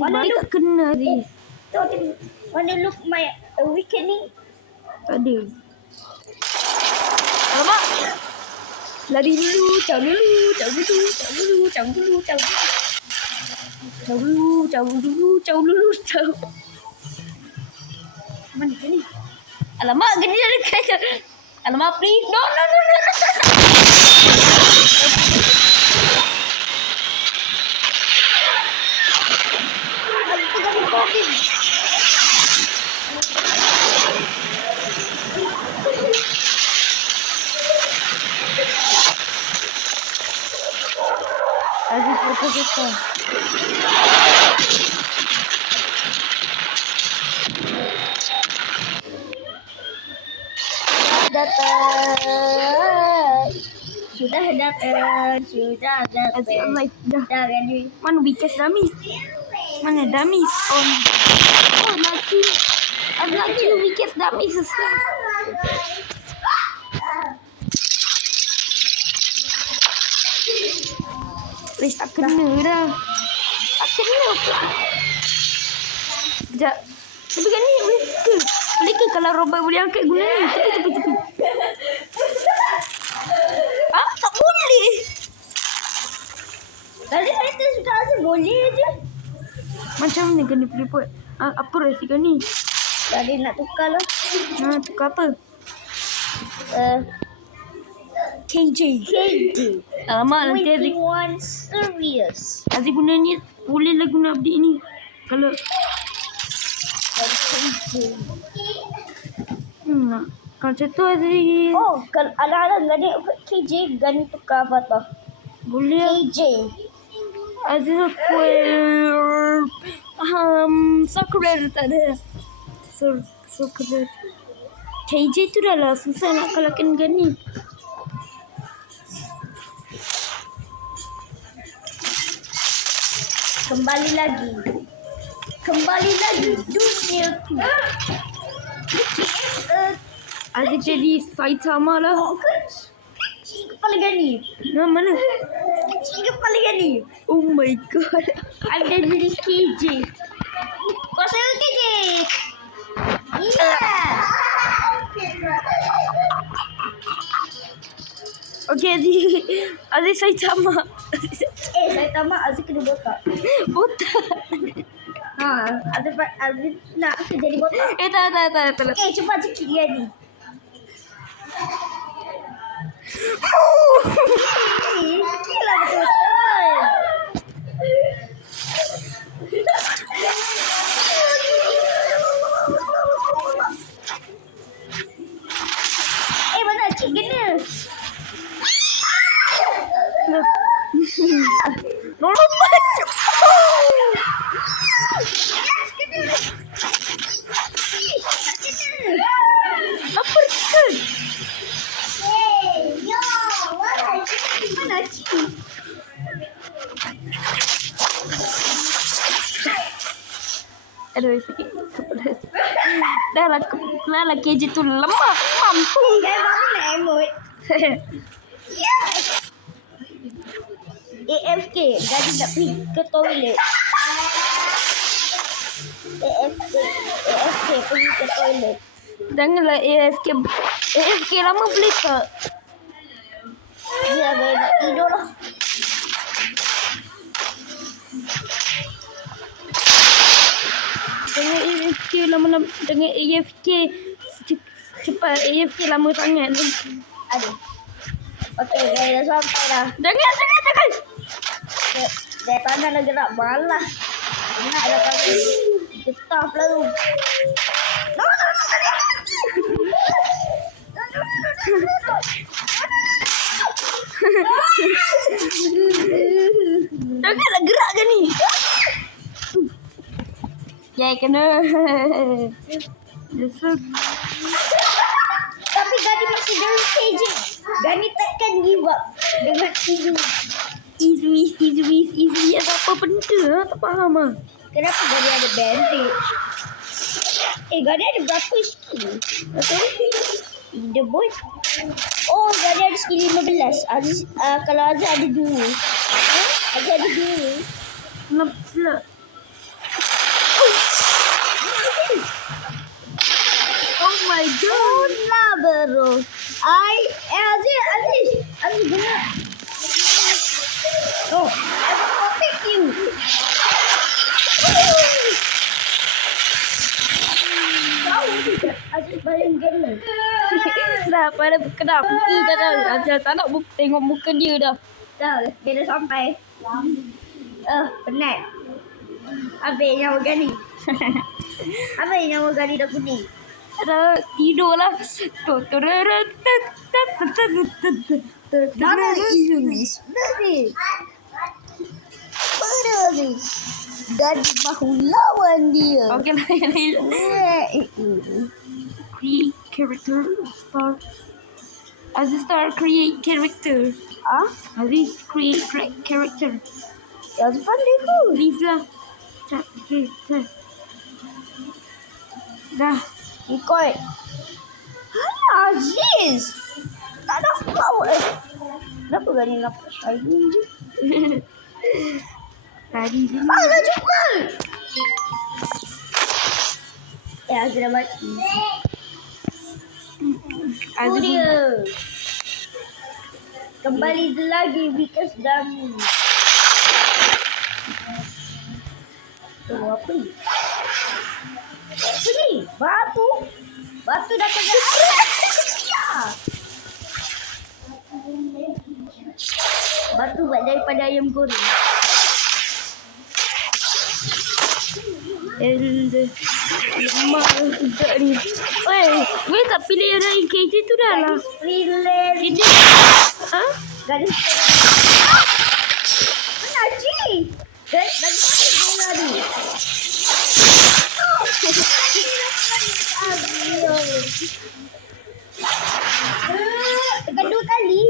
Mana tak kena Aziz. Mana look my awakening? Tak ada. Alamak. Lari dulu, caw dulu. Mana gini? Alamak, gini dah dekat. Alamak, please. No. Aku dah recording. Aziz foto kita. Sudah datang. Aziz online dah. Dah ready. Mana bikas dummies? Mana dummies? Oh, lucky. I'd like you bikas dummies susah. Please tak kena dah. Tak kena pula. Sekejap. Tapi kan ni boleh ke kalau robot boleh angkat guna ni? Tepi. Tak boleh. Tadi saya sudah rasa boleh je. Macam mana kena boleh buat? Apa resiko ni? Tadi nak tukar lah. Tukar apa? KJ. Alamak, nanti Aziz. 21 serious. Aziz guna ni. Boleh lah guna update ni. Kalau kalau macam tu Aziz. Oh, kalau ala-ala gani KJ, gani tukar avatar. Boleh. KJ. Aziz aku Sakura tak ada. Sakura. KJ tu dah lah susah nak kalahkan gani. Kembali lagi duniaku. Aziz jadi Saitama lah. Kecil kepala gani. Mana? Kecil kepala gani. Oh my god. Ada jadi KJ. Kuasa KJ. Iya. Okay Aziz Saitama. Saitama Aziz kena botak. Botak. Aziz nak jadi botak. Tak. Cepat sikit dia ni. Gila betul. Mana cik kena? Nolong banyak. Apa tu? Mana cik? Aduh, sikit. Dah lah KJ tu lemah. Mampu. Baru nak emote. AFK, jadi nak pergi ke toilet. AFK pergi ke toilet. Janganlah AFK lama boleh tak? Dia nak tidur lah. Jangan AFK lama-lama. Jangan AFK cepat. AFK lama sangat. Aduh. Okey, dah sampai dah. Jangan. Dah tangan dah gerak malas. Ingat dah kami. Getah pula tu. No. Janganlah gerak ke ni. Kena. Tapi Gani masih dalam KJ. Gani takkan give up dengan Easy apa benda tak faham ah. Kenapa Gani ada bandage? Gani ada berapa skill? The boy. Oh, Gani ada skill 15. Aziz, kalau Aziz ada 2. Lagi ada diri. Kenapa pula? Oh my god. Lah bro. Aziz benar. Oh, I will protect you. Tahu tidak? Aziz paling gila. Dah pada kenapa? Dah dah. Tak nak tengok muka dia dah. Dah, dia dah sampai. Penat. Habis nyawa Gani. Habis nyawa Gani dah kuning. Dah tidur lah. Mana Iris? Beres. Gani mahu lawan dia. Okay lah. Create character. Start. Aziz start create character. Aziz create character. Yang pandai ku. Please lah. Okay. Dah. Ikut. Aziz. Tak ada power. Kenapa Gani nampak shining je? Tadi je. Dah cukup. Aziz dah mati. Aziz Dia. Kembali lagi because dummy. Tu apa ni? Apa ni? Batu. Batu dah kena. Ya. Batu buat daripada ayam goreng. Mak budak ni. Oi, gue tak pilih yang lain KJ tu dah lah. Gadis KJ. Ha? Gadis. Mana Cik? Gadis mana ni? Tekan 2 kali.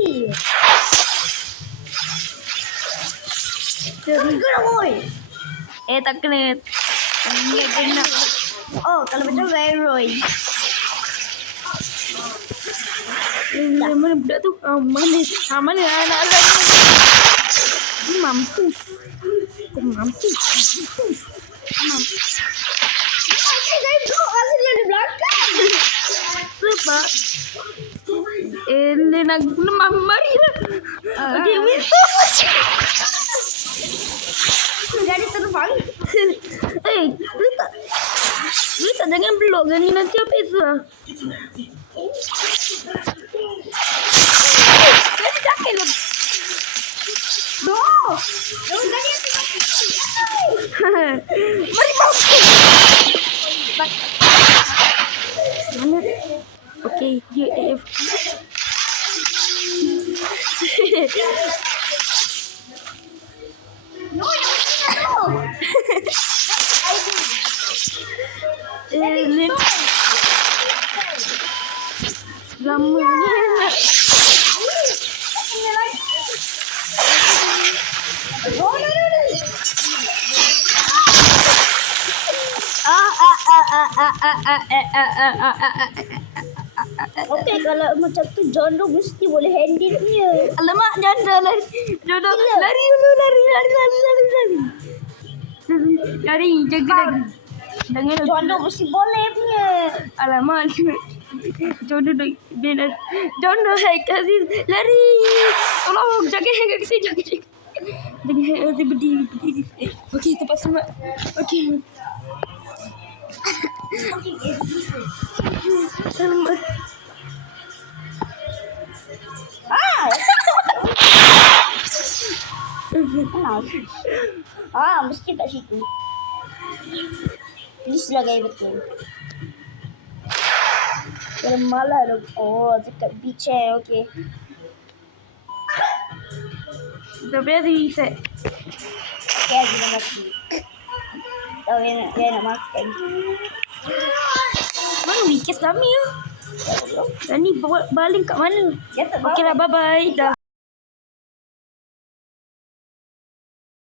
Kena boy. Tak kena. Ingat kena. Oh, kalau macam Roy. Mana budak tu? Mana? Mana anak-anak ni? Mampus. Mampus. Aziz dia di belakang. Sebab dia nak guna mari lah. Okay, wait. Jadi terbang. Boleh tak jangan blok Gani nanti habis lah. Gani jangan lah. No. Gani Mari masuk. Mana? Okay, dia AFK. No. Lamanya. Okay, kalau macam tu John Doe mesti boleh handle dia. Alamak, janda lari. Jodoh lari dulu, lari. Lari, jaga lagi. Jangan John Doe mesti boleh punya. Alamak. Jodoh dia dah. Jodoh hai kasih lari. Tolong jaga kasi jaga. Jangan berdiri. Okey, tempat selamat. Okey. Selamat. Mesti kat situ. Please lah gaya betul. Kalau malah dah. Oh, dekat beach okay. Tapi ada reset. Okay, aku dah mati. Oh, dia nak makan. Mana weakest dummy ya? Dan ni baling kat mana? Dia tak Okeylah, bye-bye. Dah.